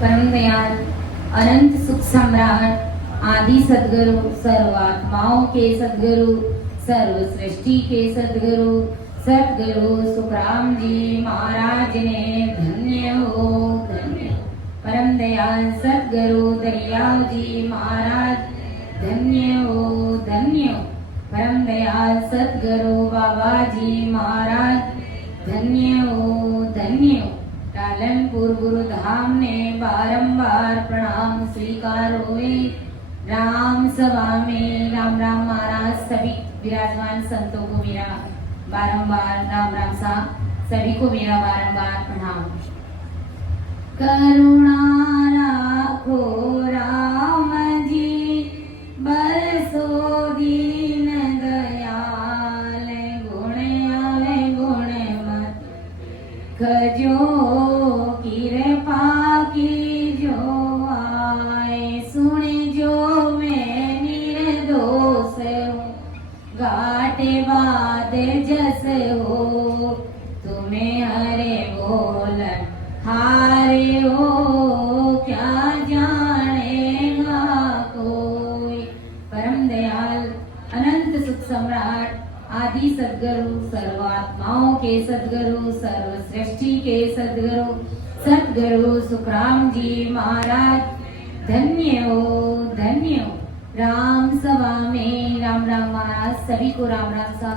परम दयाल अनंत सुख सम्राट आदि सदगुरु सर्वात्माओं के सदगुरु सर्व सृष्टि के सदगुरु सदगुरु सुखराम जी महाराज ने धन्य हो धन्य। परम दयाल सदगुरु दरियाव जी महाराज धन्य हो धन्य। परम दयाल सदगुरु बाबा जी महाराज धन्य हो धन्य। पालनपुर गुरुधाम ने बारंबार प्रणाम स्वीकार हुए। राम सभा में राम राम महाराज सभी विराजमान संतों को मेरा बारंबार राम राम सा सभी को मेरा बारंबार प्रणाम। करुणा राखो राम जी बरसो दीन दयाल गुण आवे गुण मत खजो कृपा की जो आए सुने जो मैं निर्दोष हूँ घाटे बाद जस हो तुम्हें हरे बोल हारे हो क्या जानेगा कोई। परम दयाल अनंत सुख सम्राट आदि सदगुरु सर्वात्माओं के सदगुरु सर्व सृष्टि के सदगुरु सदगुरु सुखराम जी महाराज धन्य हो धन्य हो। राम सभा में राम राम महाराज सभी को राम राम सा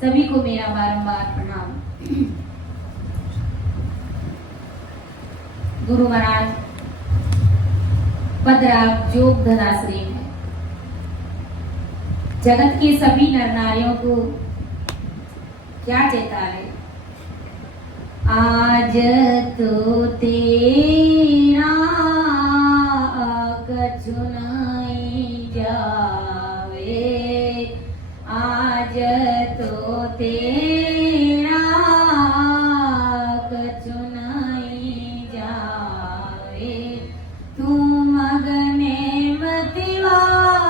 सभी को मेरा बारंबार प्रणाम। गुरु महाराज पदराग जोग धनाश्री में जगत के सभी नर नारियों को क्या चेतावे। आज तो तेरा कछु नहीं जावे आज तो तेरा कछु नहीं जावे तू मगने मतिवाड़ो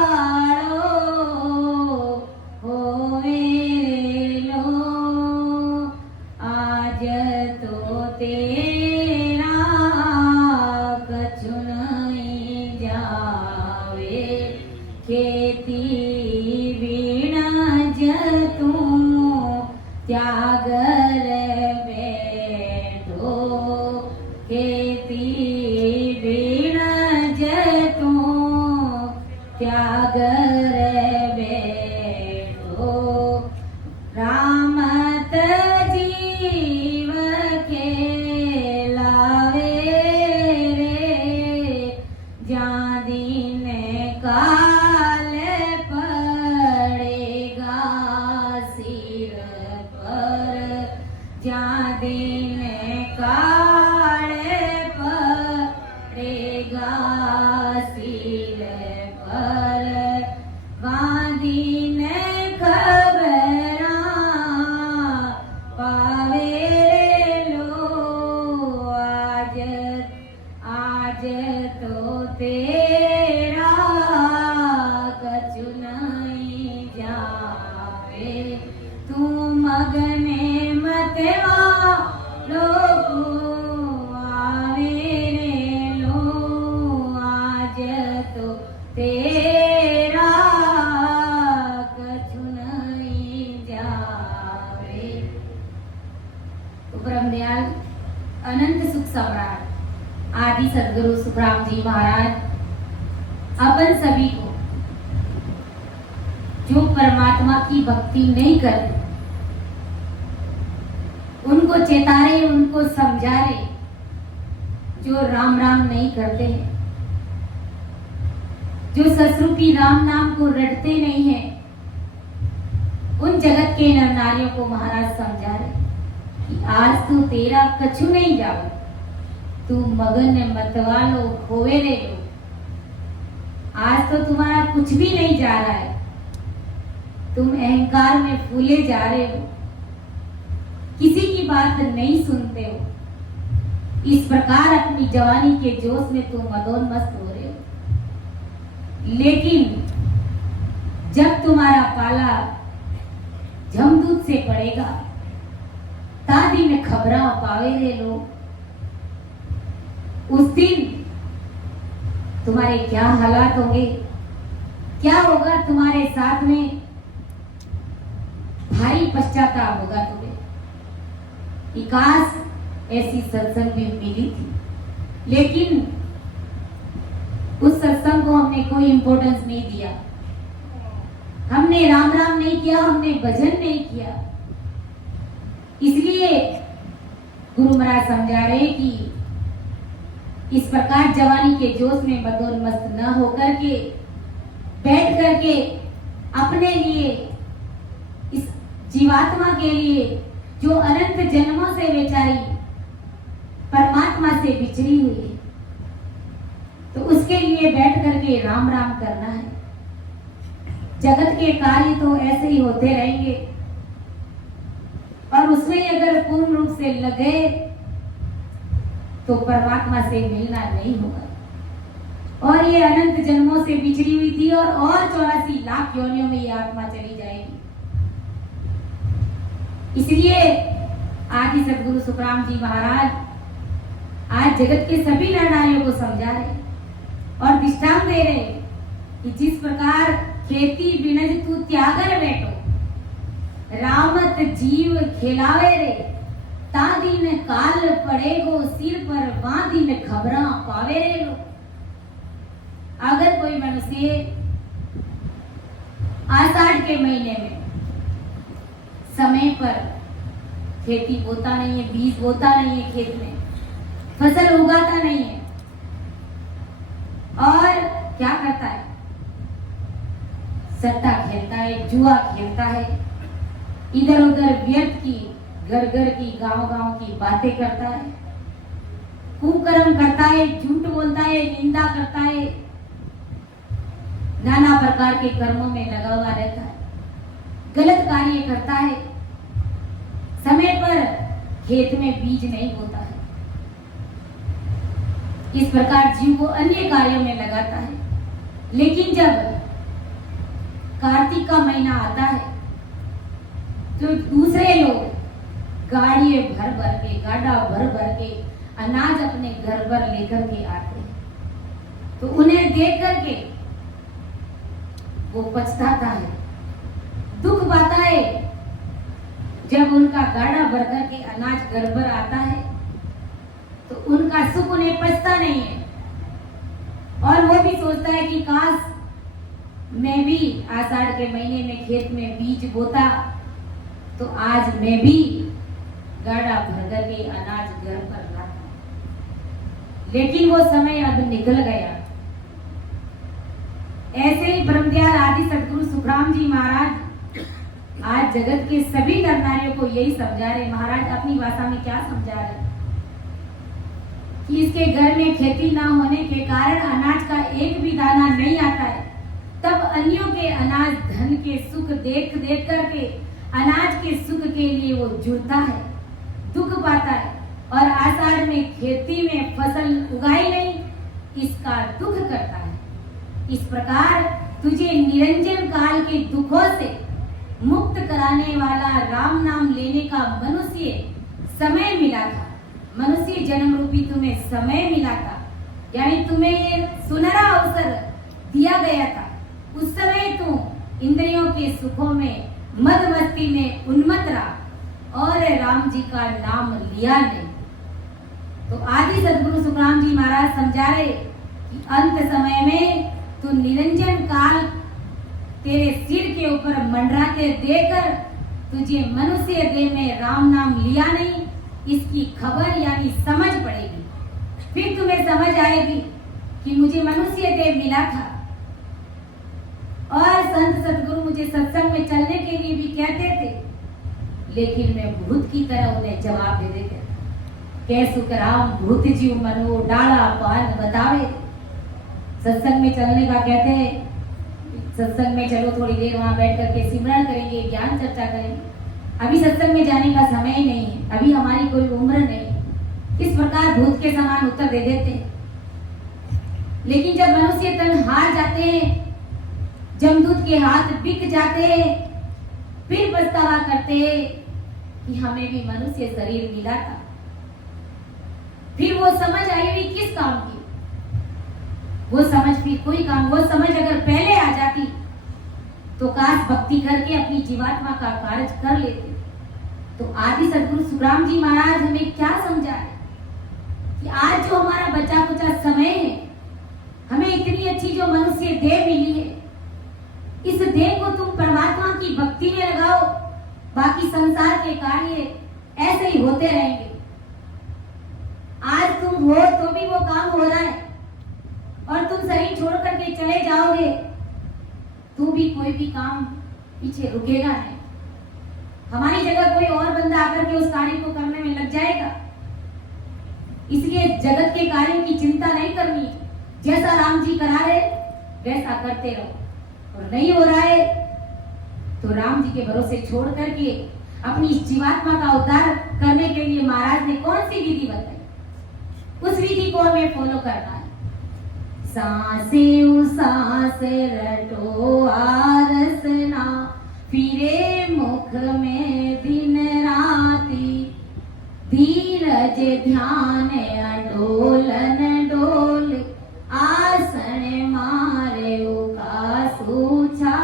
होए लो आज तो तेरा कछु नहीं जावे खेती बीणा जतू त्याग बैठो खेती बीणा जतू त्याग बैठो रामत जीव के लावे रे जा दिन काल पड़ेगा सिर पर जा दिन काल पड़ेगा सिर पर दिन खबरा पावे लो आज आज तो तेरा कछु नहीं जावे तू मगने मतवा लो आवे रे लो आज तो तेरा कछु नहीं जावे। परम दयाल अनंत सुख सम्राट आदि सदगुरु सुखराम जी महाराज अपन सभी को जो परमात्मा की भक्ति नहीं करते उनको चेता रहे उनको समझा रहे जो राम राम नहीं करते हैं जो ससुरूपी राम नाम को रटते नहीं है उन जगत के नर नारियों को महाराज समझा रहे कि आज तो तेरा कछु नहीं जाओ तू मगन मतवालो खोवे रे लो आज तो तुम्हारा कुछ भी नहीं जा रहा है तुम अहंकार में फूले जा रहे हो किसी की बात नहीं सुनते हो इस प्रकार अपनी जवानी के जोश में तुम मदोन्मस्त हो रहे हो लेकिन जब तुम्हारा पाला जमदूत से पड़ेगा तादी में खबरा पावे रे लो उस दिन तुम्हारे क्या हालात होंगे, क्या होगा तुम्हारे साथ में, भारी पश्चाताप होगा तुम्हें कि काश ऐसी सत्संग भी मिली थी। लेकिन उस सत्संग को हमने कोई इंपॉर्टेंस नहीं दिया, हमने राम राम नहीं किया, हमने भजन नहीं किया। इसलिए गुरु महाराज समझा रहे कि इस प्रकार जवानी के जोश में मदोन्मस्त न होकर के बैठ करके अपने लिए, इस जीवात्मा के लिए जो अनंत जन्मों से बेचारी परमात्मा से बिछड़ी हुई है, तो उसके लिए बैठ करके राम राम करना है। जगत के कार्य तो ऐसे ही होते रहेंगे और उसमें अगर पूर्ण रूप से लगे तो परमात्मा से मिलना नहीं होगा। और ये अनंत जन्मों से बिछड़ी हुई थी और 84 लाख योनियों में ये आत्मा चली जाएगी। इसलिए आदि सदगुरु सुखराम जी महाराज आज जगत के सभी नर नारियों को समझा रहे और दृष्टांत दे रहे कि जिस प्रकार खेती बिनज तू त्यागर बैठो, रामत जीव खिलावे रे, ता दिन काल पड़ेगो सिर पर, वहां दिन खबरा पावे रे लो। अगर कोई मनुष्य आषाढ़ के महीने में समय पर खेती बोता नहीं है, बीज बोता नहीं है, खेत में फसल उगाता नहीं है और क्या करता है, सट्टा खेलता है, जुआ खेलता है, इधर उधर व्यर्थ की घर घर की गांव गांव की बातें करता है, कुकर्म करता है, झूठ बोलता है, निंदा करता है, नाना प्रकार के कर्मों में लगा हुआ रहता है, गलत कार्य करता है, समय पर खेत में बीज नहीं बोता है। इस प्रकार जीव को अन्य कार्यों में लगाता है। लेकिन जब कार्तिक का महीना आता है तो दूसरे लोग गाड़ियां भर भर के, गाड़ा भर भर के अनाज अपने घर पर लेकर के आते हैं, तो उन्हें देख करके वो पछताता है, दुख पाता है। जब उनका गाड़ा भर करके अनाज घर पर आता है तो उनका सुख उन्हें पछता नहीं है और वो भी सोचता है कि काश मैं भी आषाढ़ के महीने में खेत में बीज बोता तो आज मैं भी गाड़ा भर करके अनाज घर पर लाता। लेकिन वो समय अब निकल गया। ऐसे ही ब्रह्मदयाल आदि सदगुरु सुखराम जी महाराज आज जगत के सभी नर नारियों को यही समझा रहे। महाराज अपनी भाषा में क्या समझा रहे कि इसके घर में खेती ना होने के कारण अनाज का एक भी दाना नहीं आता है, तब अन्यों के अनाज धन के सुख देख देख करके अनाज के सुख के लिए वो जुड़ता है, दुख पाता है और आषाढ़ में खेती में फसल उगाई नहीं, इसका दुख करता है। इस प्रकार तुझे निरंजन काल के दुखों से मुक्त कराने वाला राम नाम लेने का मनुष्य समय मिला था, मनुष्य जन्म रूपी तुम्हें समय मिला था, यानी तुम्हें ये सुनहरा अवसर दिया गया था। उस समय तुम इंद्रियों के सुखों में मद मस्ती में उन्मत्त रहा और राम जी का नाम लिया नहीं। तो आदि सदगुरु सुखराम जी महाराज समझा रहे कि अंत समय में तू निरंजन काल तेरे सिर के ऊपर मंडराते देकर तुझे मनुष्य देह में राम नाम लिया नहीं, इसकी खबर यानी समझ पड़ेगी। फिर तुम्हें समझ आएगी कि मुझे मनुष्य देह मिला था और संत सदगुरु मुझे सत्संग में चलने के लिए भी कहते थे, लेकिन मैं भूत की तरह उन्हें जवाब दे देते था। कैसु कराम भूत जीव मनो डाला पान बतावे। सत्संग में चलने का कहते हैं, सत्संग में चलो थोड़ी देर वहां बैठ करके सिमरन करेंगे, ज्ञान चर्चा करेंगे। अभी सत्संग में जाने का समय ही नहीं है, अभी हमारी कोई उम्र नहीं। इस प्रकार भूत के समान उत्तर दे देते हैं। लेकिन जब मनुष्य तन हार जाते हैं, जमदूत के हाथ बिक जाते हैं, फिर पछतावा करते हैं कि हमें भी मनुष्य शरीर मिला था। फिर वो समझ आई हुई किस काम की, वो समझ भी कोई काम, वो समझ अगर पहले आ जाती तो काश भक्ति करके अपनी जीवात्मा का कार्य कर लेते। तो आदि सदगुरु सुखराम जी महाराज हमें क्या समझाए कि आज जो हमारा बचा कुचा समय है, हमें इतनी अच्छी जो मनुष्य देह मिली है, इस देह को तुम परमात्मा की भक्ति में लगाओ, बाकी संसार के कार्य ऐसे ही होते रहेंगे। आज तुम हो तो भी वो काम हो रहा है और तुम शरीर छोड़ करके चले जाओगे तो भी कोई भी काम पीछे रुकेगा नहीं। हमारी जगह कोई और बंदा आकर के उस कार्य को करने में लग जाएगा। इसलिए जगत के कार्यों की चिंता नहीं करनी, जैसा राम जी करा रहे वैसा करते रहो, और नहीं हो रहा है तो राम जी के भरोसे छोड़ करके अपनी जीवात्मा का उद्धार करने के लिए महाराज ने कौन सी विधि बताई, उस विधि को हमें फॉलो करना है। सांसे सांस रटो आरसना, फिरे मुख में दिन राती, धीरज ध्यान अडोलन डोल, आसन मारे उका सूछा,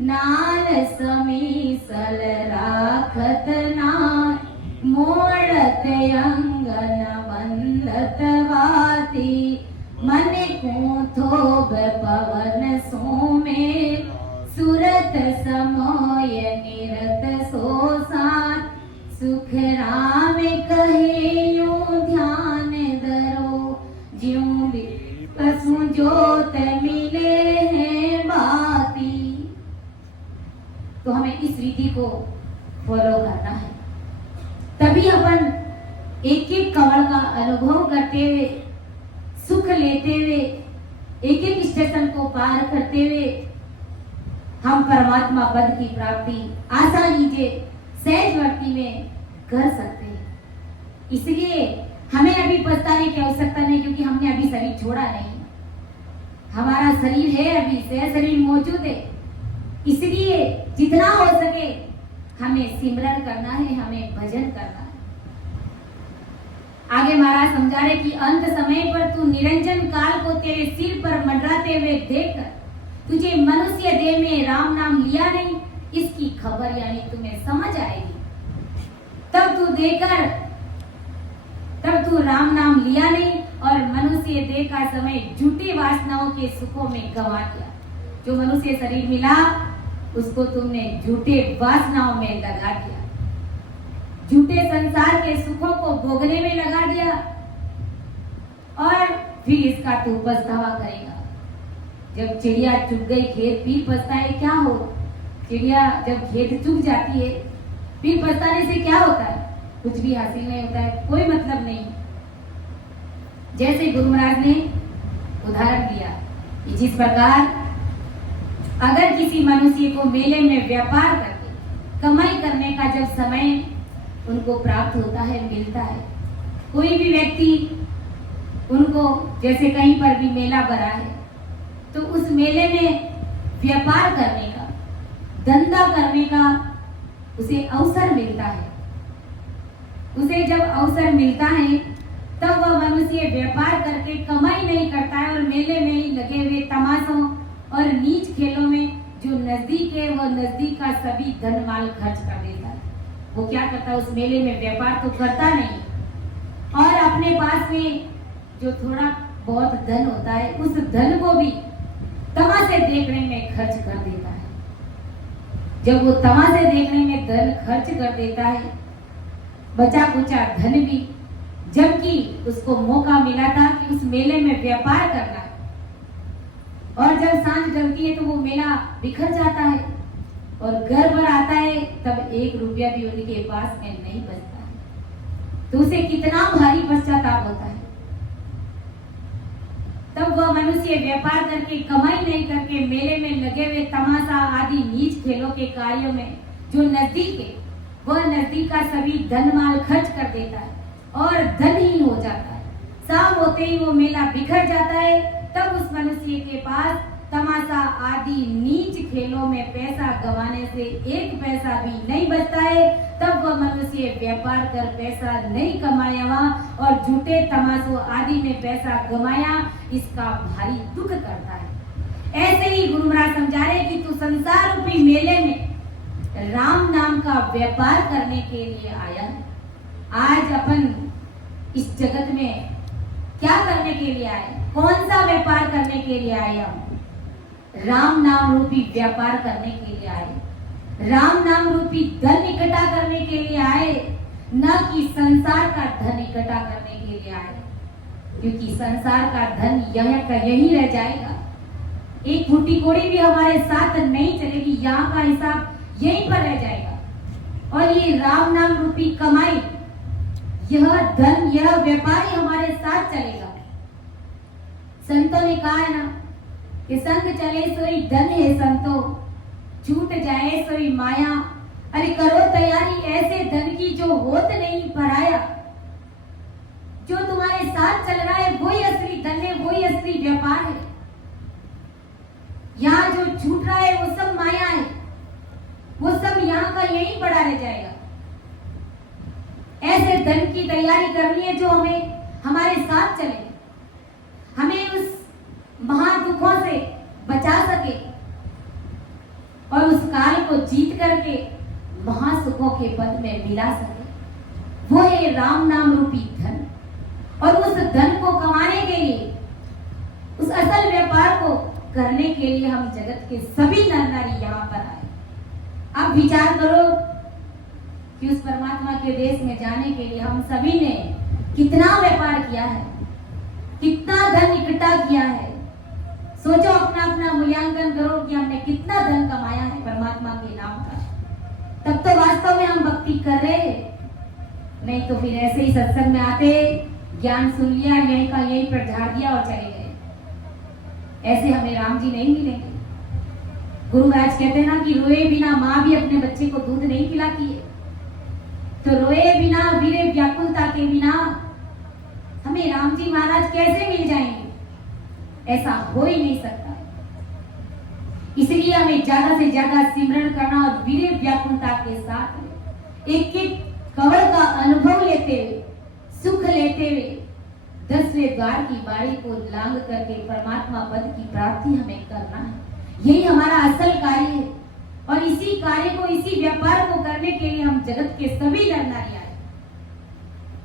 नाल समीसल राखत नाय, मोड़त अंगन बंदत वाती, मन को थोब पवन सोमे, सुरत समोय निरत सोसान, सुख राम कहे यूं ध्यान धरो, ज्यों भी पशु जोत मिले हैं बाती। तो हमें इस विधि को फॉलो करना है, तभी अपन एक एक कमल का अनुभव करते हुए, सुख लेते हुए, एक एक स्टेशन को पार करते हुए हम परमात्मा पद की प्राप्ति आसानी से सहजवर्ती में कर सकते हैं। इसलिए हमें अभी पछताने की आवश्यकता नहीं, क्योंकि हमने अभी शरीर छोड़ा नहीं, हमारा शरीर है, अभी से शरीर मौजूद है। इसलिए जितना हो सके हमें सिमरन करना है, हमें भजन करना है। आगे महाराज समझा रहे कि अंत समय पर तू निरंजन काल को तेरे सिर पर मंडराते हुए देख, तुझे मनुष्य देह में राम नाम लिया नहीं, इसकी खबर यानी तुम्हें समझ आएगी। तब तू देकर, तब तू राम नाम लिया नहीं और मनुष्य देह का समय झूठी वासनाओं के सुखों में गंवा दिया। जो मनुष्य शरीर मिला उसको तुमने झूठे वासनाओं में लगा दिया, झूठे संसार के सुखों को भोगने में लगा दिया, और फिर इसका तू पछतावा करेगा। जब चिड़िया चुग गई खेत, फिर पछताए क्या हो? चिड़िया जब खेत चुग जाती है फिर पछताने से क्या होता है? कुछ भी हासिल नहीं होता है, कोई मतलब नहीं। जैसे गुरु महाराज ने उदाहरण दिया कि जिस प्रकार अगर किसी मनुष्य को मेले में व्यापार करके कमाई करने का जब समय उनको प्राप्त होता है, मिलता है, कोई भी व्यक्ति उनको, जैसे कहीं पर भी मेला भरा है तो उस मेले में व्यापार करने का, धंधा करने का उसे अवसर मिलता है। उसे जब अवसर मिलता है तब वह मनुष्य व्यापार करके कमाई नहीं करता है और मेले में ही लगे हुए तमाशों और नीच खेलों में जो नजदीक है वह नजदीक का सभी धन माल खर्च कर देता है। वो क्या करता है, उस मेले में व्यापार तो करता नहीं और अपने पास में जो थोड़ा बहुत धन होता है उस धन को भी तमाशे देखने में खर्च कर देता है। जब वो तमाशे देखने में धन खर्च कर देता है, बचा कुचा धन भी, जबकि उसको मौका मिला था कि उस मेले में व्यापार करना, और जब सांझ ढलती है तो वो मेला बिखर जाता है और घर पर आता है तब 1 रुपया भी उनके पास में नहीं बचता है, तो उसे कितना भारी पश्चाताप होता है। तब वह मनुष्य व्यापार करके, कमाई नहीं करके, मेले में लगे हुए तमाशा आदि नीच खेलों के कार्यों में जो नजदीक है वह नजदीक का सभी धन माल खर्च कर देता है और धनहीन हो जाता है। शाम होते ही वो मेला बिखर जाता है, तब उस मनुष्य के पास तमाशा आदि नीच खेलों में पैसा गंवाने से एक पैसा भी नहीं बचता है, तब वह मनुष्य व्यापार कर पैसा नहीं कमाया और झूठे तमाशों आदि में पैसा गंवाया, इसका भारी दुख करता है। ऐसे ही गुरु महाराज समझा रहे कि तू संसार रूपी मेले में राम नाम का व्यापार करने के लिए आया। आज अपन इस जगत में क्या करने के लिए आए? कौन सा व्यापार करने के लिए आए? हम राम नाम रूपी व्यापार करने के लिए आए, राम नाम रूपी धन इकट्ठा करने के लिए आए, न कि संसार का धन इकट्ठा करने के लिए आए, क्योंकि संसार का धन यहाँ का यही रह जाएगा। एक फूटी कोड़ी भी हमारे साथ नहीं चलेगी, यहाँ का हिसाब यहीं पर रह जाएगा। और ये राम नाम रूपी कमाई, यह धन, यह व्यापार हमारे साथ चलेगा। संतों ने कहा है ना कि संग चले सोई धन है संतो, छूट जाए सोई माया। अरे करो तैयारी ऐसे धन की जो होत नहीं पराया। जो तुम्हारे साथ चल रहा है वही असली धन है, वही असली व्यापार है। यहाँ जो छूट रहा है वो सब माया है, वो सब यहाँ का यही पड़ा रह जाएगा। ऐसे धन की तैयारी करनी है जो हमें हमारे साथ चले, हमें उस महादुखों से बचा सके और उस काल को जीत करके महासुखों के पद में मिला सके। वो है राम नाम रूपी धन। और उस धन को कमाने के लिए, उस असल व्यापार को करने के लिए हम जगत के सभी नर नारी यहाँ पर आए। अब विचार करो कि उस परमात्मा के देश में जाने के लिए हम सभी ने कितना व्यापार किया है, कितना धन इकट्ठा किया है। सोचो, अपना अपना मूल्यांकन करो कि हमने कितना धन कमाया है परमात्मा के नाम का। तब तो वास्तव में हम भक्ति कर रहे हैं, नहीं तो फिर ऐसे ही सत्संग में आते, ज्ञान सुन लिया, यहीं का यहीं पर झाड़ दिया और चले गए। ऐसे हमें राम जी नहीं मिलेंगे। गुरु महाराज कहते हैं ना कि रोए बिना माँ भी अपने बच्चे को दूध नहीं पिलाती है, तो रोए बिना, वीरे व्याकुलता के बिना हमें राम जी महाराज कैसे मिल जाएंगे? ऐसा हो ही नहीं सकता। इसलिए हमें ज्यादा से ज्यादा सिमरन करना और वीर व्याकुलता के साथ एक एक कवल का अनुभव लेते हुए, सुख लेते हुए 10वें द्वार की बाड़ी को लांग करके परमात्मा पद की प्राप्ति हमें करना है। यही हमारा असल कार्य है और इसी कार्य को, इसी व्यापार को करने के लिए हम जगत के सभी नर नारी आए।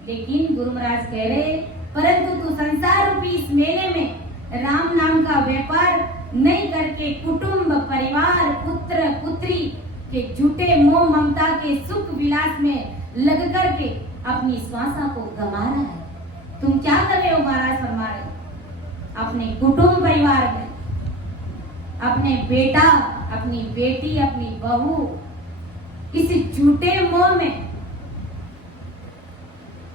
लेकिन गुरु महाराज कह रहे, परंतु तू संसार रूपी इस मेले में राम नाम का व्यापार नहीं करके कुटुंब, परिवार, पुत्र पुत्री के झूठे मोह ममता के सुख विलास में लग करके अपनी श्वासा को गंवा रहा है। तुम क्या कर रहे हो महाराज? फरमा रहे अपने कुटुंब परिवार में, अपने बेटा, अपनी बेटी, अपनी बहू, इस झूठे मोह में,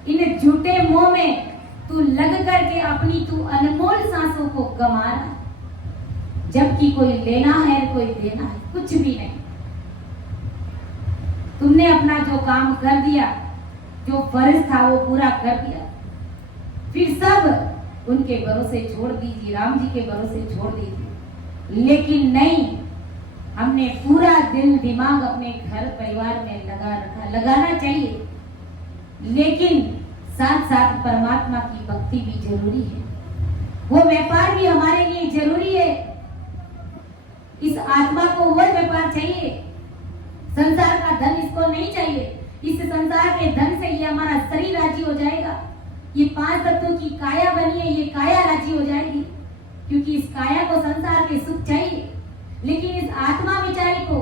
इन झूठे मोह में तू लग करके अपनी तू अनमोल सांसों को गंवा रहा, जबकि कोई लेना है, कोई देना है, कुछ भी नहीं। तुमने अपना जो काम कर दिया, जो फर्ज था वो पूरा कर दिया, फिर सब उनके भरोसे छोड़ दीजिए, राम जी के भरोसे छोड़ दीजिए। लेकिन नहीं, हमने पूरा दिल दिमाग अपने घर परिवार में लगा रखा। लगाना चाहिए, लेकिन साथ साथ परमात्मा की भक्ति भी जरूरी है, वो व्यापार भी हमारे लिए जरूरी है। इस आत्मा को वो व्यापार चाहिए, संसार का धन इसको नहीं चाहिए। इस संसार के धन से ये हमारा शरीर राजी हो जाएगा, ये 5 तत्वों की काया बनी है, ये काया राजी हो जाएगी, क्योंकि इस काया को संसार के सुख चाहिए। लेकिन इस आत्मा विचारी को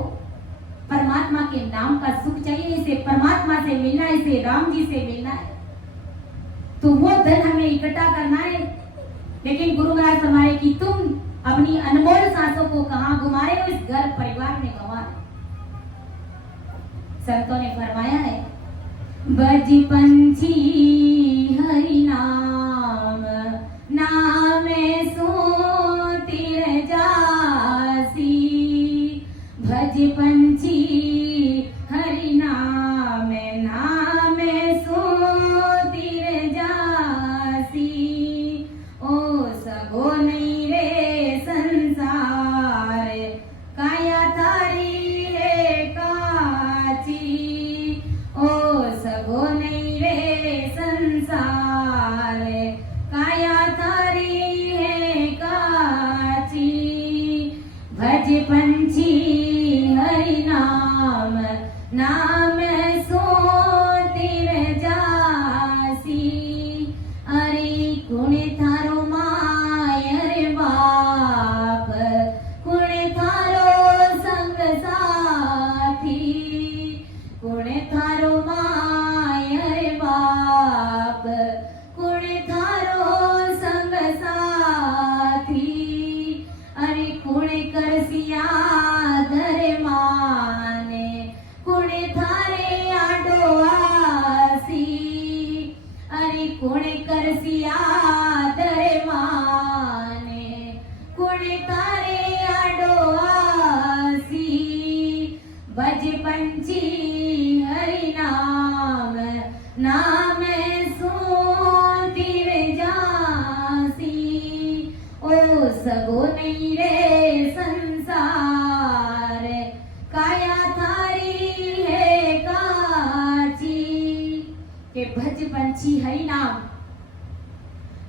परमात्मा के नाम का सुख चाहिए, इसे परमात्मा से मिलना, इसे राम जी से मिलना है, तो वो धन हमें इकट्ठा करना है। लेकिन गुरु महाराज फरमाए कि तुम अपनी अनमोल सांसों को कहां घुमा रहे हो? इस घर परिवार में गंवा रहे। संतों ने फरमाया है, बज पंछी हरि नाम, नाम सो तिर जासी। भज पंछी हरि नाम, नाम सो तिर जासी। ओ सगो नहीं रे संसार,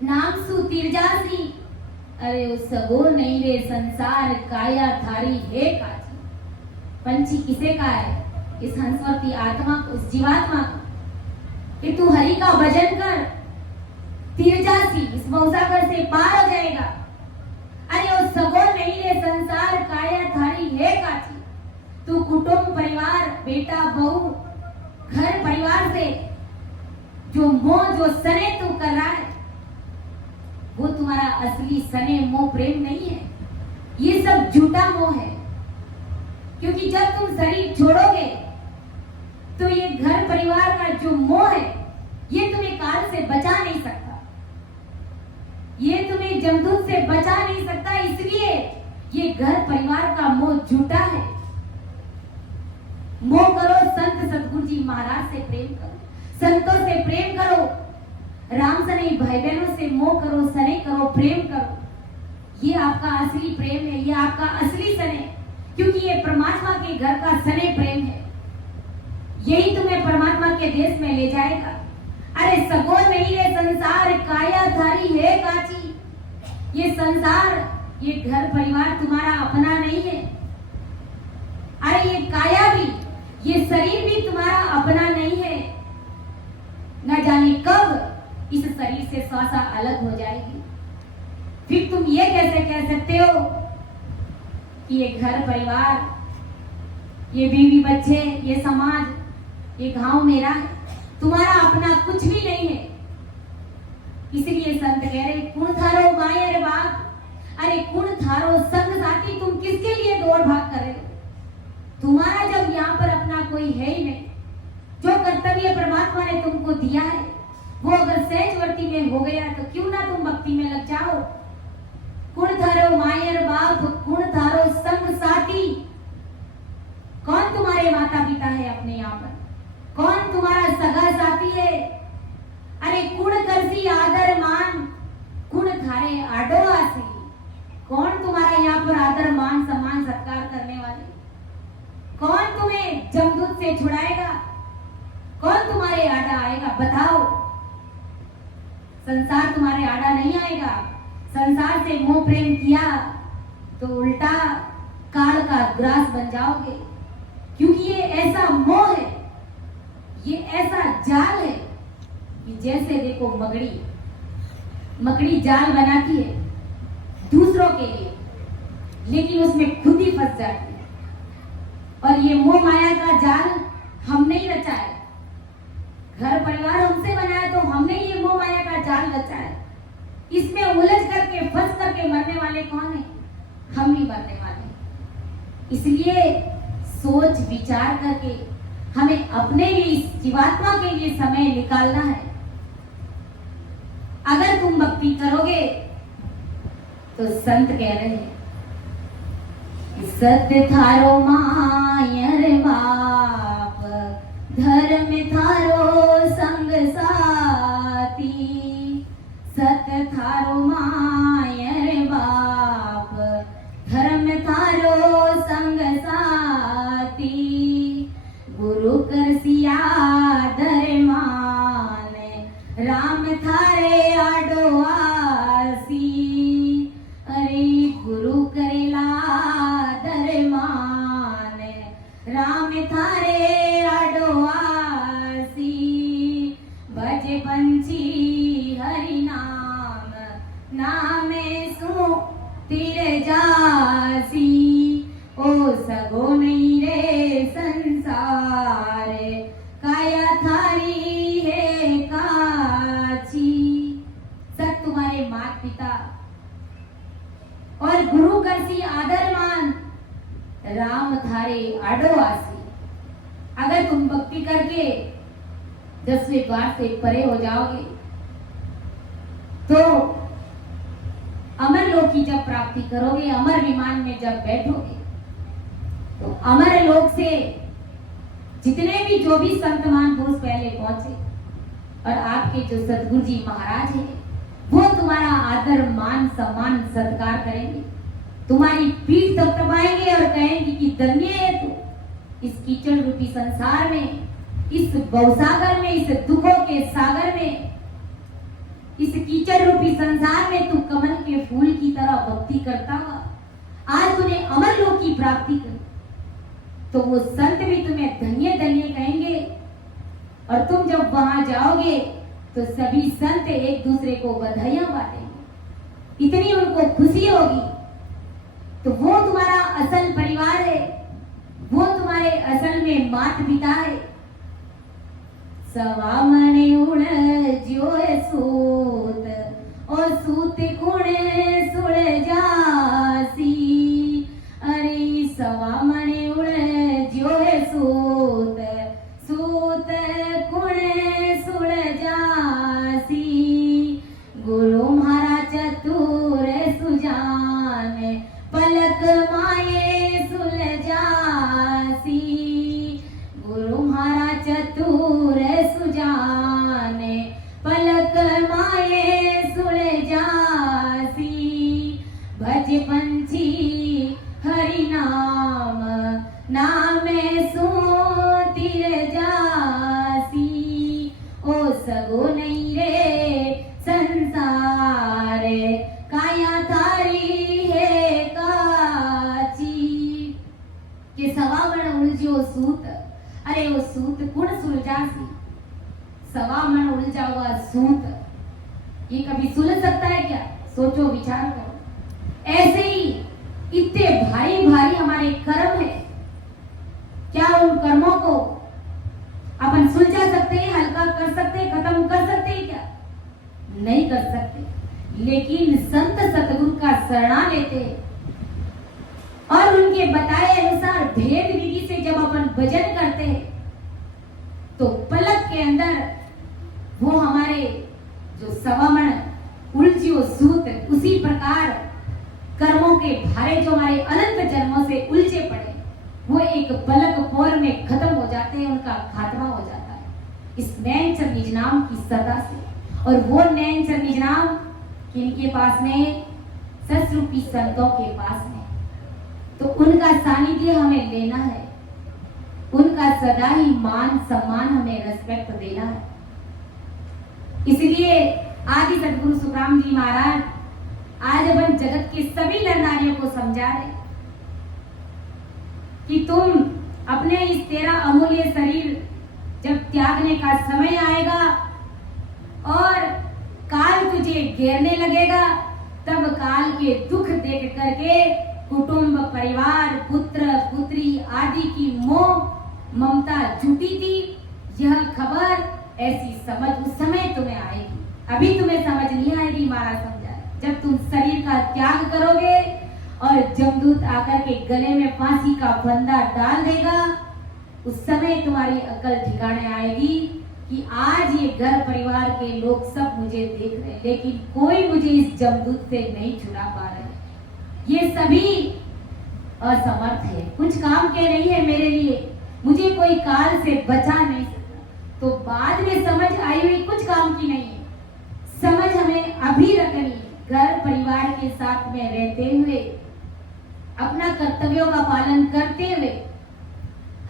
नाम सु तिरजासी, अरे वो सगो नहीं रे संसार काया थारी है काची। पंछी किसे का है? इस हंसवती आत्मा को, इस जीवात्मा को, कि तू हरि का भजन कर, तिरजासी इस मौसागर से पार हो जाएगा। अरे वो सगो नहीं रे संसार काया थारी है काची। तू कुटुंब परिवार बेटा बहू घर परिवार से जो मोह जो सने तू कर रहा है, वो तुम्हारा असली सने मोह प्रेम नहीं है, ये सब झूठा मोह है। क्योंकि जब तुम शरीर छोड़ोगे तो ये घर परिवार का जो मोह है, ये तुम्हें काल से बचा नहीं सकता, ये तुम्हें जमदूत से बचा नहीं सकता। इसलिए ये घर परिवार का मोह झूठा है। मोह करो संत सतगुरु जी महाराज से प्रेम करो, संतों से प्रेम करो, राम सने भाई बहनों से मोह करो, सने करो, प्रेम करो। ये आपका असली प्रेम है, ये आपका असली सने, क्योंकि ये परमात्मा के घर का सने प्रेम है। यही तुम्हें परमात्मा के देश में ले जाएगा। अरे सगो नहीं रे संसार काया धारी है काची। ये संसार, ये घर परिवार तुम्हारा अपना नहीं है। अरे ये काया भी, ये शरीर भी तुम्हारा अपना नहीं है। न जाने कब इस शरीर से श्वासा अलग हो जाएगी। फिर तुम ये कैसे कह सकते हो कि ये घर परिवार, ये बीवी बच्चे, ये समाज, ये गांव मेरा है, तुम्हारा अपना कुछ भी नहीं है। इसलिए संत कह रहे कुण थारो मायर बाप, अरे कुण थारो संग साथी, तुम किसके लिए दौड़ भाग कर रहे हो? तुम्हारा जब यहाँ पर अपना कोई है ही नहीं, जो कर्तव्य परमात्मा ने तुमको दिया है वो अगर सहजवर्ती में हो गया तो क्यों ना तुम भक्ति में लग जाओ। कुण थारो मायर बाप, कुण थारो संग साथी। कौन तुम्हारे माता पिता है अपने यहाँ पर? कौन तुम्हारा सगा साथी है? अरे कुण करसी आदर मान, कुण थारे आडो आसी। कौन तुम्हारा यहाँ पर आदर मान सम्मान सत्कार करने वाले? कौन तुम्हें जमदूत से छुड़ाएगा? कौन तुम्हारे आड़ा आएगा? बताओ। संसार तुम्हारे आड़ा नहीं आएगा। संसार से मोह प्रेम किया तो उल्टा काल का ग्रास बन जाओगे। क्योंकि ये ऐसा मोह है, ये ऐसा जाल है कि जैसे देखो मकड़ी जाल बनाती है दूसरों के लिए, लेकिन उसमें खुद ही फंस जाती है। और ये मोह माया का जाल हम नहीं रचा है, घर परिवार हमसे बनाया, तो हमने ये मोह माया का जाल रचा है। इसमें उलझ करके फंस करके मरने वाले कौन है? हम ही मरने वाले। इसलिए सोच विचार करके हमें अपने लिए, इस जीवात्मा के लिए समय निकालना है। अगर तुम भक्ति करोगे तो संत कह रहे हैं सत्य थारो मायर बाप, धर्म थारो संग साथी। सत्य थारो मायर बाप, धर्म थारो संग साथी। गुरु कर सिया दर मान, राम थारे आडो आसी। अरे गुरु करेला दर मान, राम थारे आडो आसी। भज पंछी हरि नाम, नामे सु तिर जासी। ओ सगो नहीं रे संसार, काया थारी है काची। सब तुम्हारे माता पिता और गुरु करसी आदर मान, राम थारे आडो आसी। अगर तुम भक्ति करके 10वें द्वार से परे हो जाओगे तो अमर लोक की जब प्राप्ति करोगे, अमर विमान में जब बैठोगे तो अमर लोक से जितने भी जो भी संत महापुरुष पहले पहुंचे और आपके जो सतगुरु जी महाराज हैं, वो तुम्हारा आदर मान सम्मान सत्कार करेंगे, तुम्हारी पीठ थपथपाएंगे और कहेंगे कि धन्य है तू इस कीचड़ रूपी संसार में, इस भवसागर में, इस दुखों के सागर में इस कीचड़ रूपी संसार में तू कमल के फूल की तरह भक्ति करता हुआ आज तूने अमर लोक की प्राप्ति कर, तो वो संत भी तुम्हें धन्य धन्य कहेंगे। और तुम जब वहां जाओगे तो सभी संत एक दूसरे को बधाइयां बांटेंगे, इतनी उनको खुशी होगी। तो वो तुम्हारा असल परिवार है, वो तुम्हारे असल में माता पिता है। सवा मणे उलझ्यो सूत और सूत कुण सुल जासी। अरे सवा मणे उलझ्यो सूत सूत कुण सुल जासी। गुरु महाराज चतुर सुजान पलक माये सुल जासी। गुरु महाराज चतुर सुजान पलक माये सुल जासी। भज पंछी हरि नाम नामे सुतिर जासी। ओ सगो नहीं रे संसार काया थारी है काची। के सवावण उलझो सूत, अरे वो सूत कुण सुलझासी। सवा मन उलझा हुआ सूत ये कभी सुलझ सकता है क्या? सोचो विचार करो। ऐसे ही इतने भारी भारी हमारे कर्म है, क्या उन कर्मों को अपन सुलझा सकते हैं, हल्का कर सकते हैं, खत्म कर सकते हैं क्या? नहीं कर सकते। लेकिन संत सतगुरु का शरणा लेते और उनके बताए अनुसार भेद विधि से जब अपन भजन करते हैं तो पलक के अंदर वो हमारे जो सवामण उलझियो सूत उसी प्रकार कर्मों के भारे जो हमारे अनंत जन्मों से उलझे पड़े वो एक पलक पौर में खत्म हो जाते हैं, उनका खात्मा हो जाता है इस नैनचर निज नाम की सत्ता से। और वो नैनचर निज नाम किनके पास में? ससरूपी संतों के पास में। तो उनका सानिध्य हमें लेना है, उनका सदा ही मान सम्मान हमें रेस्पेक्ट देना है। इसलिए आदि सदगुरु सुखराम जी महाराज आज अपन जगत के सभी नर नारियों को समझा रहे कि तुम अपने इस तेरा अमूल्य शरीर जब त्यागने का समय आएगा और काल तुझे घेरने लगेगा, तब काल के दुख देख करके कुटुंब परिवार पुत्र पुत्री आदि की मोह ममता जुटी थी, यह खबर ऐसी समझ उस समय तुम्हें आएगी। अभी तुम्हें समझ नहीं आएगी, महाराज समझा जब तुम शरीर का त्याग करोगे और जमदूत आकर के गले में फांसी का फंदा डाल देगा, उस समय तुम्हारी अकल ठिकाने आएगी कि आज ये घर परिवार के लोग सब मुझे देख रहे हैं लेकिन कोई मुझे इस जमदूत से नहीं छुड़ा पा रहे। ये सभी असमर्थ है, कुछ काम के नहीं है मेरे लिए, मुझे कोई काल से बचा नहीं सकता। तो बाद में समझ आई हुई कुछ काम की नहीं है, समझ हमें अभी रखनी है। घर परिवार के साथ में रहते हुए अपना कर्तव्यों का पालन करते हुए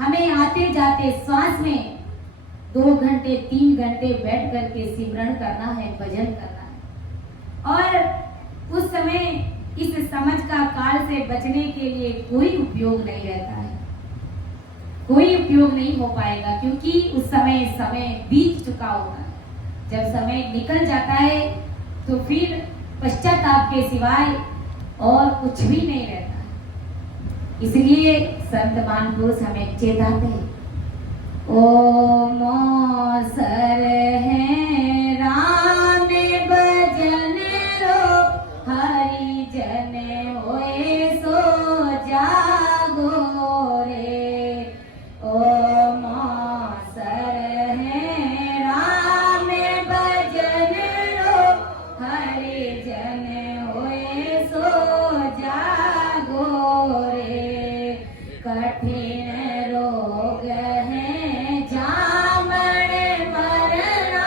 हमें आते जाते श्वास में 2 घंटे 3 घंटे बैठ करके सिमरन करना है, भजन करना है। और उस समय इस समझ का काल से बचने के लिए कोई उपयोग नहीं रहता है, कोई उपयोग नहीं हो पाएगा क्योंकि उस समय बीत चुका होता है। जब समय निकल जाता है तो फिर पश्चाताप के सिवाय और कुछ भी नहीं रहता है। इसलिए संत महापुरुष हमें चेताते हैं, ओ मौसर है राम भजन रो हरि जन होए सो जागो रे। ओ मौसर है राम भजन रो हरि जन होए सो जागो रे। कठिन रोग है जामण मरना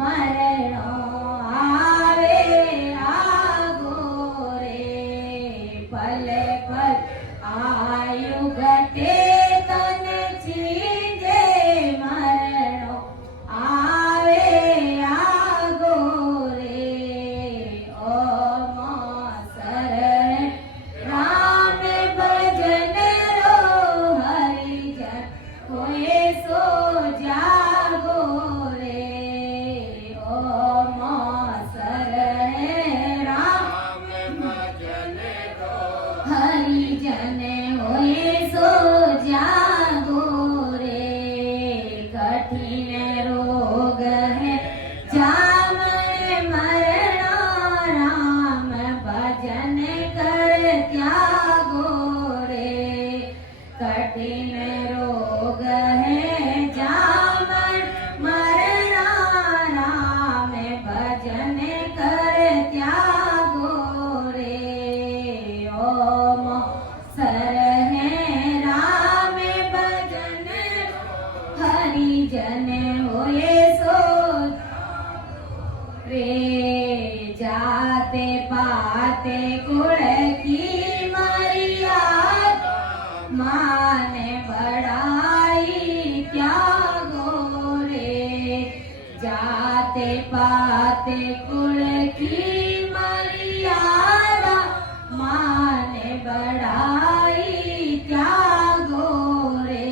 મરણો આવે આગો રે ભલે ભલે આયુ ઘટે તને ચીજે મરણો આવે આગો રે ઓ શરણ રામ ભજન રો હરિજન કોએ સો જાગો રે ઓ શરણ રામ ભજન રો હરિજન હોએ સો જાગો રે કઠિન રોગ હે જામણ મરણા રામ ભજન કર ત્યાગો રે કઠિન રોગ હે જામણ મરણા રામ ભજન કર ત્યાગો રે ઓમ સરહે રામ ભજન હરિજન હોએ સો રે જાતે પાતે કુળ કી મર્યાદા માને બડાઈ ત્યાગો રે જાતે પાતે કુળ કી મર્યાદા માને બડાઈ ત્યાગો રે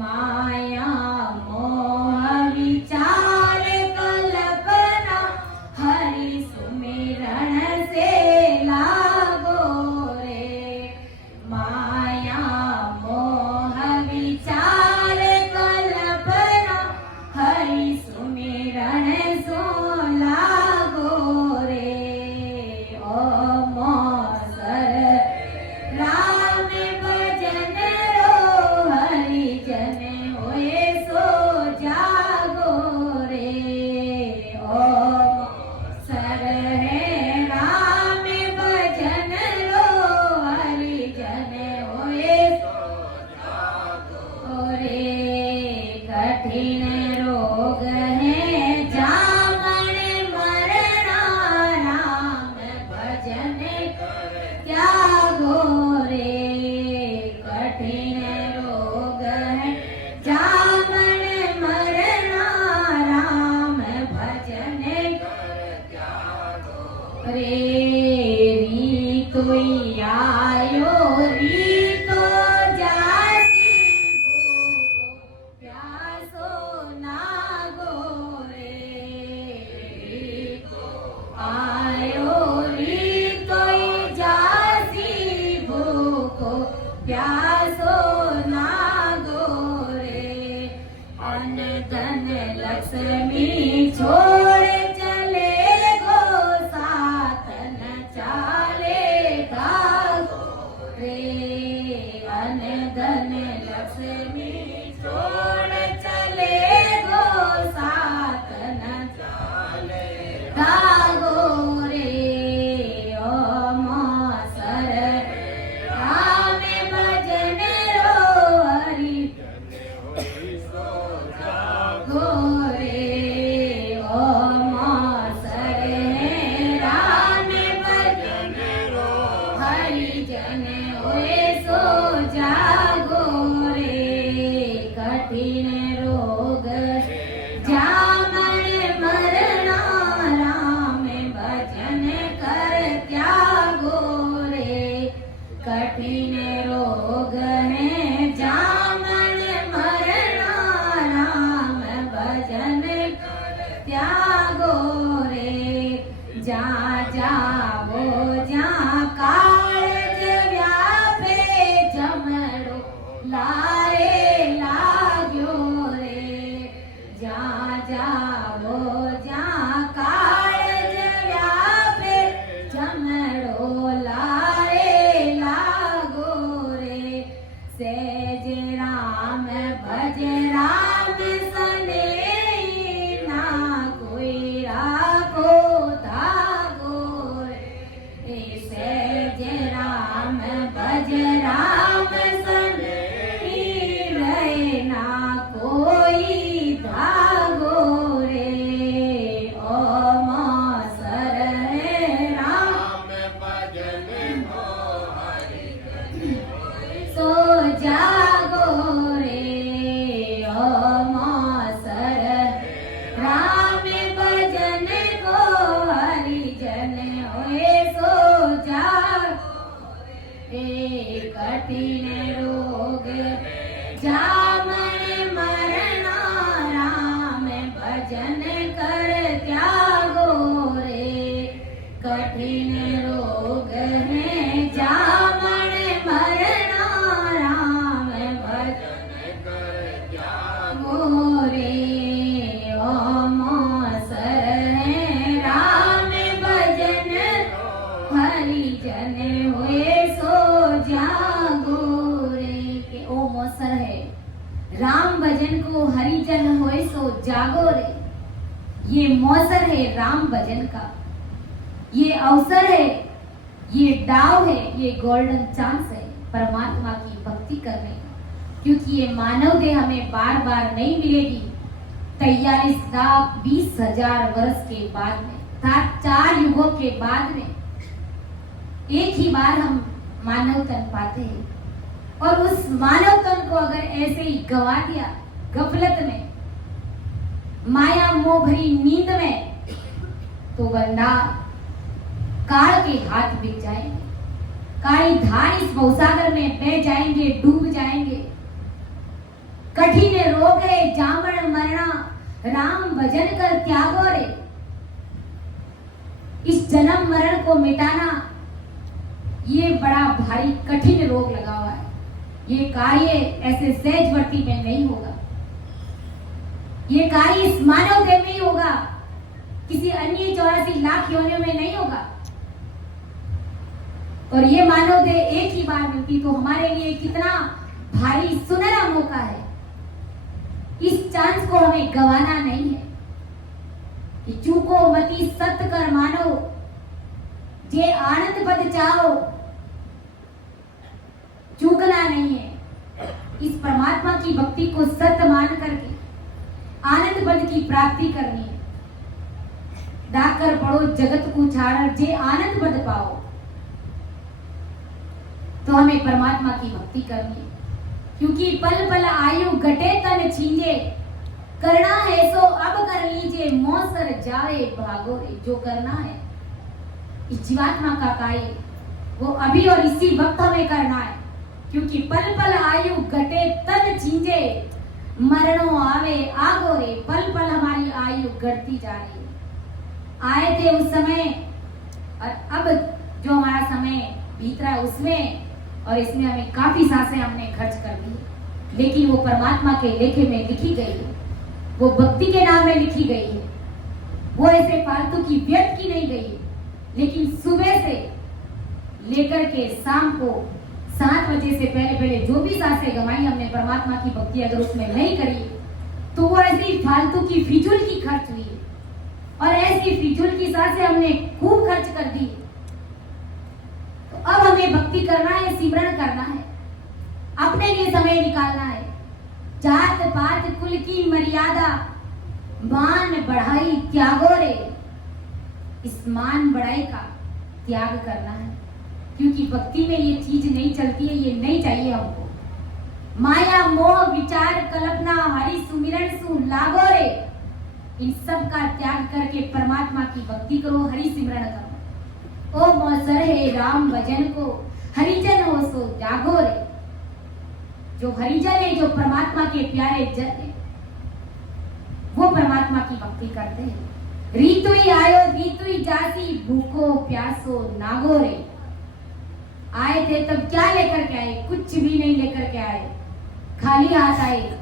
માયા મોહ વિચાર કલ્પના હરિ સુમિરણ સે લાગો રે માયા મોહ વિચાર કલ્પના હરિ સુમિરણ સો લાગો રે ઓમ સર રામ ભજન રો હરિજન હોએ સો જાગો રે ઓમ સર હે રામ ભજન રો હરિજન હોએ સો જાગો રે કઠિન રોગ હે જામણ મરણા રામ ભજન ત્યાગો રે કઠિન રોગ હે જામણ મરણા રામ ભજન રે રીતો આયો રીતો જાસી પ્યાસો નાગો રે રીતો આયો રીતો જાસી ભૂખો પ્યાસો નાગો રે અન ધન લક્ષ્મી છોડ ચલે ગો સાથ ન ચાલે ગાગો રે અન ધન લક્ષ્મી છોડ ચલે ગો સાથ ન ચાલે ગાગો રે ઓમ સર રામ ભજન રો હરિ ગોરે ઓમ સર રામ ભજન રો હરિજન હોએ સો જાગો રે કઠિન રોગ જામણ મરણા રામ ભજન કર ત્યાગો રે કઠિન રોગ હે જામણ મરણા રામ ભજન ત્યાગો રે જા જાવો જ્યાં કાળ વ્યાપે જમડો લારે લાગ્યો રે જા જાવો જ્યાં કાળ વ્યાપે જમડો લારે લાગો રે સેજ રામ ભજ રામ સને ના કોઈ રાખો ધાગો कठिन रोग जामन मरना राम भजन कर त्यागो रे। कठिन रोग है जामन मरना राम भजन कर त्यागो रे। ओम सर है राम भजन हरिजन हुए सो जागो रे। के ओ मौसर है राम भजन को हरिजन होए सो जागो रे। ये मौसर है राम भजन का, ये अवसर है, ये दाव है, ये गोल्डन चांस है परमात्मा की भक्ति करने का। क्योंकि ये मानव देह हमें बार बार नहीं मिलेगी। 43,20,000 वर्ष के बाद में, 4 युगों के बाद में एक ही बार हम मानव तन पाते हैं। और उस मानव तन को अगर ऐसे ही गवा दिया गफलत में, माया मोह भरी नींद में, तो बंदा काल के हाथ बिक जाएंगे, काली धार इस भवसागर में बह जाएंगे, डूब जाएंगे। कठिन रोग है जामन मरना राम भजन कर त्यागो रे। इस जन्म मरण को मिटाना ये बड़ा भारी कठिन रोग लगा हुआ है। ये कार्य ऐसे सहजवर्ती में नहीं होगा, ये कार्य इस मानव देह में ही होगा, किसी अन्य 84 लाख योनियों में नहीं होगा। और ये मानव देह एक ही बार मिलती तो हमारे लिए कितना भारी सुनहरा मौका है। इस चांस को हमें गंवाना नहीं है कि चूको मती सत्य कर मानो जे आनंद पद चाहो। चूकना नहीं है, इस परमात्मा की भक्ति को सत्य मान करके आनंद पद की प्राप्ति करनी है। डाकर पढ़ो जगत को छाड़ जे आनंद पद पाओ। तो हमें परमात्मा की भक्ति करनी है। क्योंकि पल पल आयु घटे तन छींजे, करना है सो अब कर लीजिए, मौसर जाए भागो रे। जो करना है इस जीवात्मा का कार्य वो अभी और इसी वक्त हमें करना है। क्योंकि पल पल आयु घटे तन छींजे, मरणों आवे आगो रे। पल पल हमारी आयु घटती जा रही है। आए थे उस समय और अब जो हमारा समय बीत रहा है उसमें और इसमें हमें काफी सांसें हमने खर्च कर दी, लेकिन वो परमात्मा के लेखे में लिखी गई है, वो भक्ति के नाम में लिखी गई है, वो ऐसे फालतू की व्यर्थ की नहीं गई है। लेकिन सुबह से लेकर के शाम को 7 बजे से पहले पहले जो भी सांसें गंवाई हमने परमात्मा की भक्ति अगर उसमें नहीं करी तो वो ऐसी फालतू की फिजूल की खर्च हुई है। और ऐसी फिजूल की सांसें हमने खूब खर्च कर दी। तो अब हमें भक्ति करना है, सिमरन करना है, अपने लिए समय निकालना है। जात पात कुल की मर्यादा मान बढ़ाई त्यागो रे। इस मान बढ़ाई का त्याग करना है। क्योंकि भक्ति में ये चीज नहीं चलती है, ये नहीं चाहिए हमको। माया मोह विचार कल्पना हरि सुमिरन सु लागो रे। इन सब का त्याग करके परमात्मा की भक्ति करो, हरि सिमरन करो। ओ मौसर है राम भजन को हरिजन हो सो जागो रे। जो हरिजन है, जो परमात्मा के प्यारे जन है, वो परमात्मा की भक्ति करते हैं। रीतुई आयो रीतुई जासी, भूखो प्यासो नागो रे। आए थे तब क्या लेकर के आए? कुछ भी नहीं लेकर के आए, खाली हाथ आए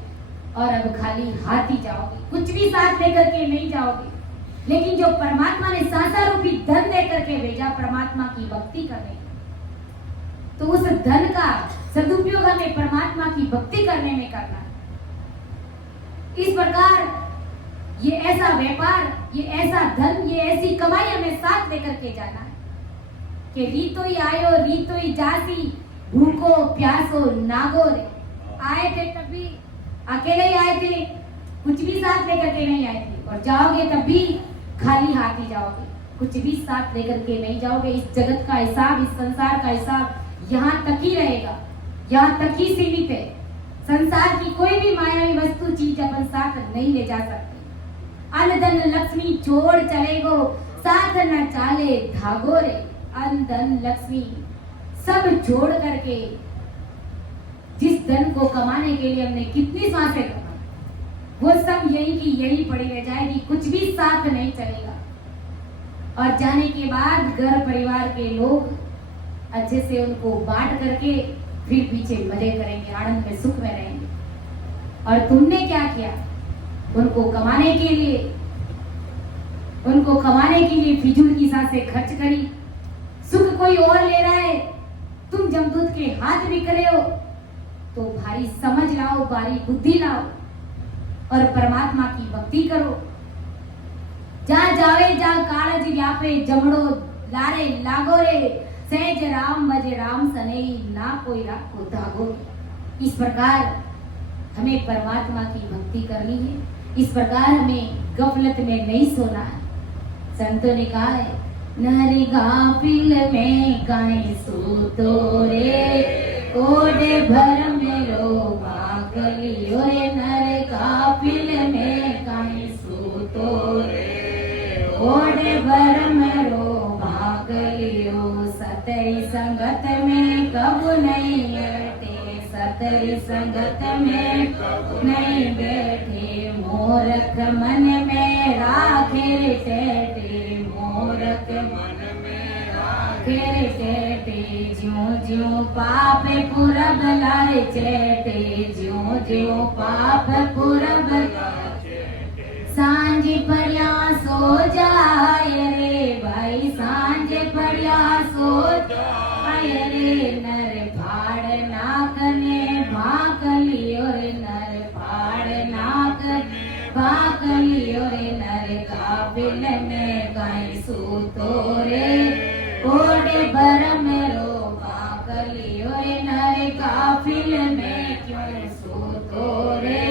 और अब खाली हाथ ही जाओगे। कुछ भी साथ लेकर के नहीं जाओगे। लेकिन जो परमात्मा ने सांसा रूपी धन देकर के भेजा परमात्मा की भक्ति करने, तो उस धन का सदुपयोग हमें परमात्मा की भक्ति करने में करना है। इस प्रकार ये ऐसा व्यापार, ये ऐसा धन, ये ऐसी कमाई हमें साथ लेकर के जाना है कि रीतोई आयो रीतोई जासी, भूखो प्यासो नागो रे। आए थे तब भी अकेले ही आए थे, कुछ भी साथ लेकर के नहीं आए थे, और जाओगे तब भी खाली हाथ ही जाओगे, कुछ भी साथ लेकर के नहीं जाओगे। इस जगत का हिसाब, इस संसार का हिसाब यहाँ तक ही रहेगा, यहाँ तक ही सीमित है। संसार की कोई भी मायावी वस्तु चीज अपन साथ नहीं ले जा सकते। अन्न धन लक्ष्मी छोड़ चलेगो, साथ न चाले धागो रे। अन्न धन लक्ष्मी सब छोड़ करके जिस धन को कमाने के लिए हमने कितनी सांसें कमाई, वो सब यही की यही पड़ी रह जाएगी, कुछ भी साथ नहीं चलेगा। और जाने के बाद घर परिवार के लोग अच्छे से उनको बांट करके फिर पीछे मजे करेंगे, आनंद में सुख में रहेंगे। और तुमने क्या किया? उनको कमाने के लिए फिजूल की सांसें खर्च करी। सुख कोई और ले रहा है, तुम जमदूत के हाथ भी करे हो, तो भारी समझ लाओ, भारी बुद्धि लाओ और परमात्मा की भक्ति करो। जा जावे जा कालज व्यापे जमड़ो लारे लागो रे, सहज राम भज राम सनई ना कोई राखो धागो। इस प्रकार हमें परमात्मा की भक्ति करनी है, इस प्रकार हमें गफलत में नहीं सोना है। संतों ने कहा है, नर गाफिल में काई सूतो रे, कोडे भर में रो मागलियो रे। नर गाफिल में काई सूतो रे, कोडे भर में रो मागलियो। सतरी संगत में कबू नहीं बैठे, सतरी संगत में कबू नहीं बैठे। मोरख मन में राखे टेटे, मोरख मन में राखे टेटे। ज्यों ज्यों पाप पुरब लाए चेटे, ज्यों ज्यों पाप पुरब सांझ पड़िया सो जाए रे भाई, सांझ पड़िया सो जाए रे। नर फाड़ नाक ने भाक लियो रे, नर फाड़ नाक भाक लियो रे। नर काबिल में काई सूतो रे, कोडे भर में रो भाक लियो रे। नर काबिल में क्यों सूतो रे,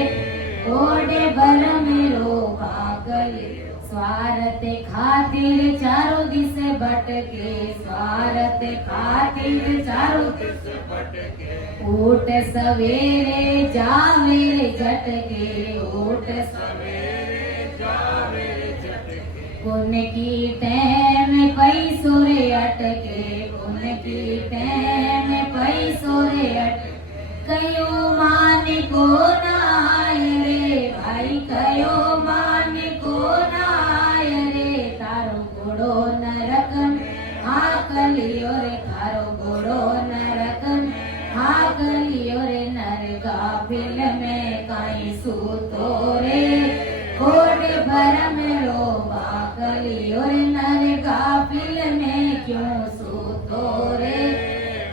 कोडे भर में रो भाक लियो। स्वार्थ खातिर चारों दिस भटके, स्वार्थ खातिर चारों दिस भटके। ऊट सवेरे जावे झटके, ऊट सवेरे जावे झटके। पुण्य की टैम पैसों रे अटके, पुण्य की टैम पैसों रे अटके। कयो मान को नाय रे भाई, कयो मान को नाय रे। तारो घोड़ो नरक हाक लियो रे, तारो घोड़ो नरक हाक लियो रे। नर गाफिल में काई सूतो रे, कोडे भर में रो भाक लियो रे। नर गाफिल में क्यों सूतो रे,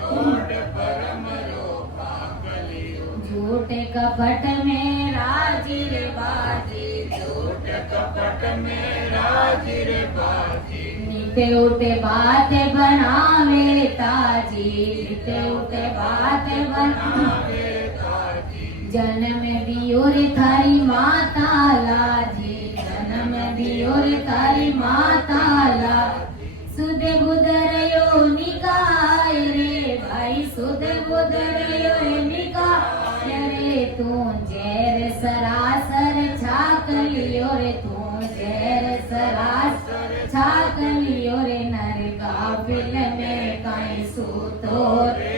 कोडे भर में रो भाक लियो। झूठे कपट में राजी रे बाजी, झूठे कपट में राजी रे बाजी। नीते उठे बात बनावे ताजी, नीते उठे बात बनावे ताजी। जन्म दियो रे थारी माता लाजी, जन्म दियो रे थारी माता लाजी। सुध बुधरयो निकाय रे भाई, सुध बुधरयो निकाय रे। तू जैर सरासर छाक लियो रे, तू जैर सरासर छाक लियो रे। नर गाफिल में काई सूतो रे,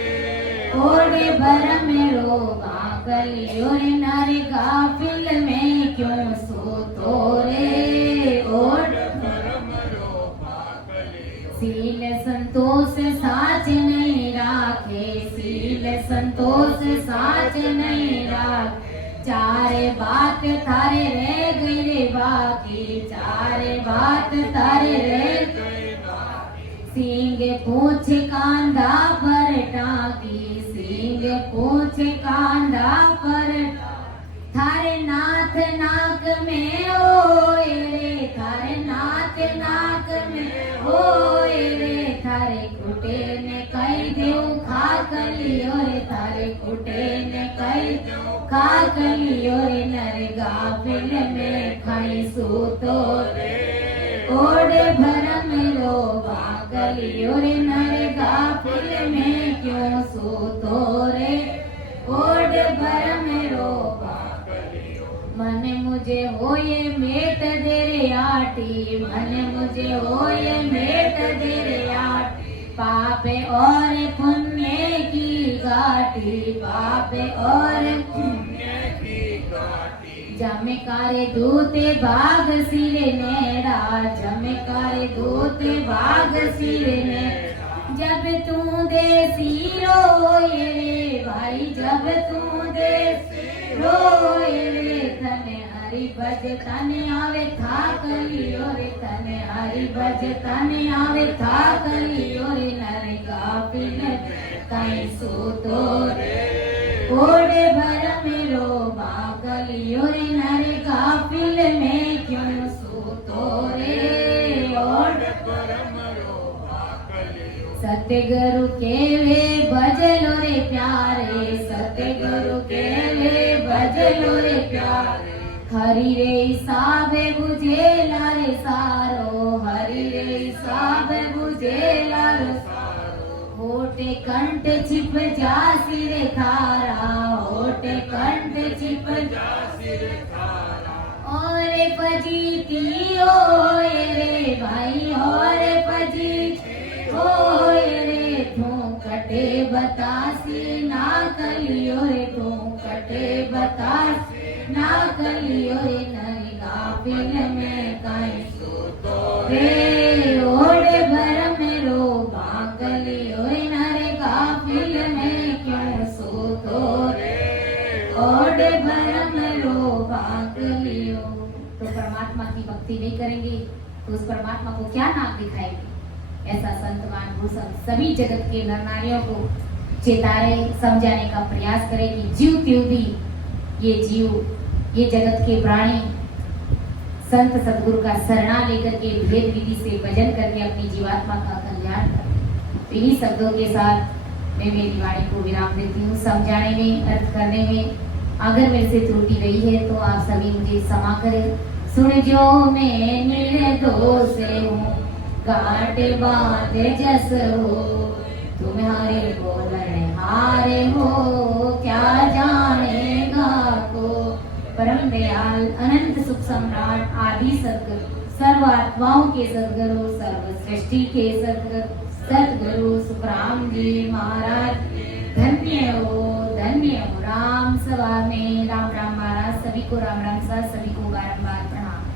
कोडे भर में रो भाक लियो रे। नर गाफिल में क्यों सूतो रे, कोडे भर में रो भाक लियो। सील संतोष साच नहीं राखे, सील संतोष साच नहीं राखे। चारे बात थारे रह गई रे बाकी, चारे बात थारे रह गई बाकी। सींग पूछ कांधा पर टाकी, सींग पूछ कांधा पर थारे नाथ नाक में ओए रे, थारे नाथ नाक में ओए रे। थारे कुटे ने कई देव खाक लियो रे, थारे कुटे ने कई खाक लियो रे। नर गाफिल में खाई सूतो रे, कोडे भर में रो भाक लियो रे। नर गाफिल में क्यों सूतो रे, कोडे भर में रो भाक लियो। मन मुझे होए मेट दे रे आटी, मन मुझे होए मेट दे रे आटी। पाप और पुण्य की काटी पाप और पुण्य की काटी जमकारे दूते भाग सिरे नेड़ा जमकारे दूते भाग सिरे नेड़ा जब तू देसी रोए रे भाई जब तू देसी रोए रे तने हरि भज तने आवे था कलियो रे तने हरि भज तने आवे था कलियो रे नर गापिन कहीं सूतो रे ओडे भर मेरो बाकलियो रे नर गापिल में क्यों सूतो रे ओडे सतगुरु के वे भजलो रे प्यारे सतगुरु के वे भजलो रे प्यारे हरि रे साबे बुझे लारे सारो हरि रे साबे बुझे लारे सारो होटे कंठ छिप जासी रे थारा होटे कंठ छिप जासी रे थारा और पजीती ओए रे भाई और पजीती ओए रे तू कटे बतासी ना कलियो रे तू कटे बतासी ना कलियो रे नई गापिल में काई सूतो रे ओडे भर मेरो बाकलियो रे नरे गापिल में क्यों सूतो रे ओडे भर मेरो बाकलियो। तो परमात्मा की भक्ति नहीं करेंगे तो उस परमात्मा को क्या नाम दिखाएंगे। ऐसा संत महाभूषण सभी जगत के नर नारियों को चेताए समझाने का प्रयास करे कि जीव त्यों भी ये जगत के प्राणी संत सदगुरु का शरणा लेकर के भेद विधि से भजन करके अपनी जीवात्मा का कल्याण करें। इन्हीं शब्दों के साथ मैं मेरी वाणी को विराम देती हूँ। समझाने में अर्थ करने में अगर मेरे से त्रुटि रही है तो आप सभी मुझे क्षमा करें। सुन जो मैं निर्दोष हूँ काट बांधे जस हो तुम्हारे बोलने हारे हो क्या जानेगा को। परम दयाल अनंत सुख सम्राट आदि सद्गुरु सर्व आत्माओं के सद्गुरु सर्व सृष्टि के सद्गुरु सुखराम जी महाराज धन्य हो राम सभा में राम राम महाराज। सभी को राम राम सा, सभी को बारंबार प्रणाम।